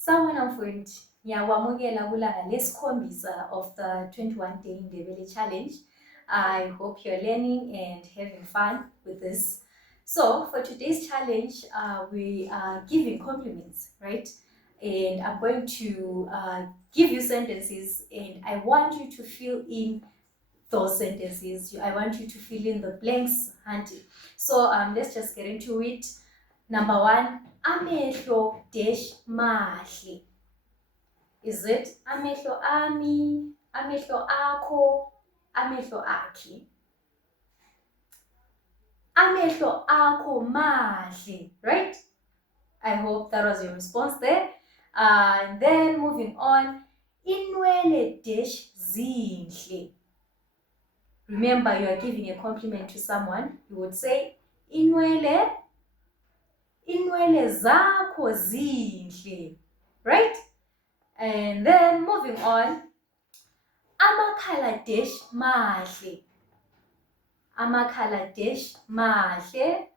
Sawubona mfundi, ngiyakwamukela kulanga lesikhombisa of the 21 Day Ndebele Challenge. I hope you're learning and having fun with this. So for today's challenge, we are giving compliments, right? And I'm going to give you sentences and I want you to fill in those sentences. I want you to fill in the blanks, Auntie. So let's just get into it. Number one, amehlo dash mahle. Is it amehlo ami, amehlo akho, amehlo akhe? Amehlo akho mahle, right? I hope that was your response there. And then moving on, inwele dash zinhle. Remember, you are giving a compliment to someone. You would say inwele zakho zinhle, right? And then moving on, amakhala dash mahle. Amakhala dash mahle.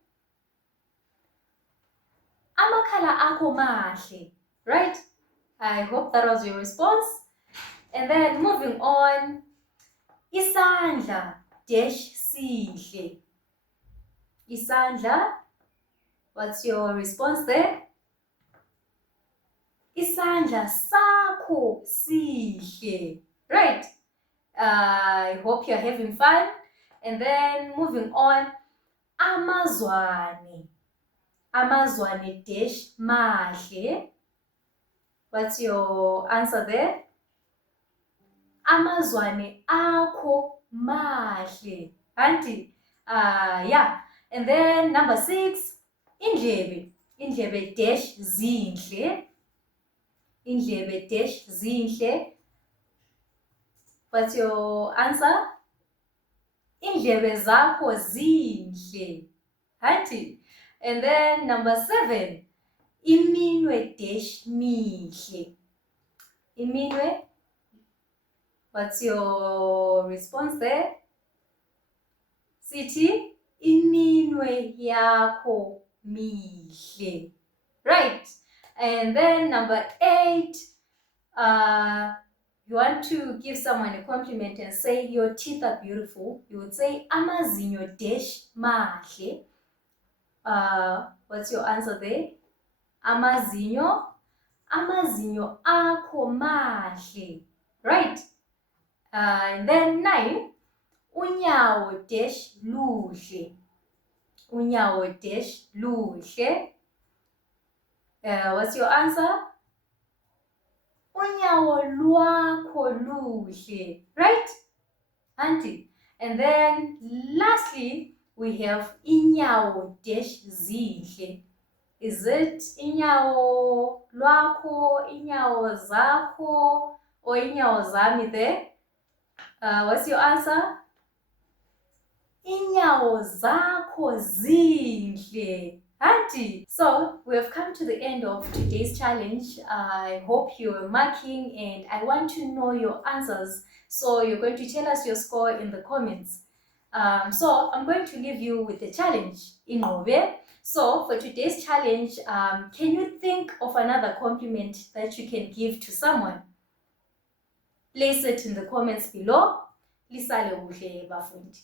Amakhala akho mahle, right? I hope that was your response. And then moving on, isandla dash sihle. Isandla, what's your response there? Isandla sakho sihle, right? I hope you're having fun. And then moving on, amazwane. Amazwane dash mahle. What's your answer there? Amazwane akho mahle. Auntie? Yeah. And then number 6, indlebe. Indlebe dash zinhle. Indlebe dash zinhle. What's your answer? Indlebe zakho zinhle. Auntie? And then number 7, iminwe dash mihle. Iminwe. What's your response there? Sithi, iminwe yakho mihle. Right. And then number 8, you want to give someone a compliment and say your teeth are beautiful. You would say amazinyo dash mahle. What's your answer there? Amazinyo akho mahle. Right. And then 9, unyawo dash luhle. Unyawo dash luhle. What's your answer? Unyawo lwakho luhle, right? Auntie? And then lastly, we have inyawo dash zinhle. Is it inyawo lwakho, inyawo zakho, or inyawo zami there? What's your answer? Inyawo zakho zinhle. Auntie, so we have come to the end of today's challenge. I hope you're marking and I want to know your answers. So you're going to tell us your score in the comments. So I'm going to leave you with the challenge in Ngobe. So for today's challenge, can you think of another compliment that you can give to someone? Place it in the comments below. Lisale buhle bafundi.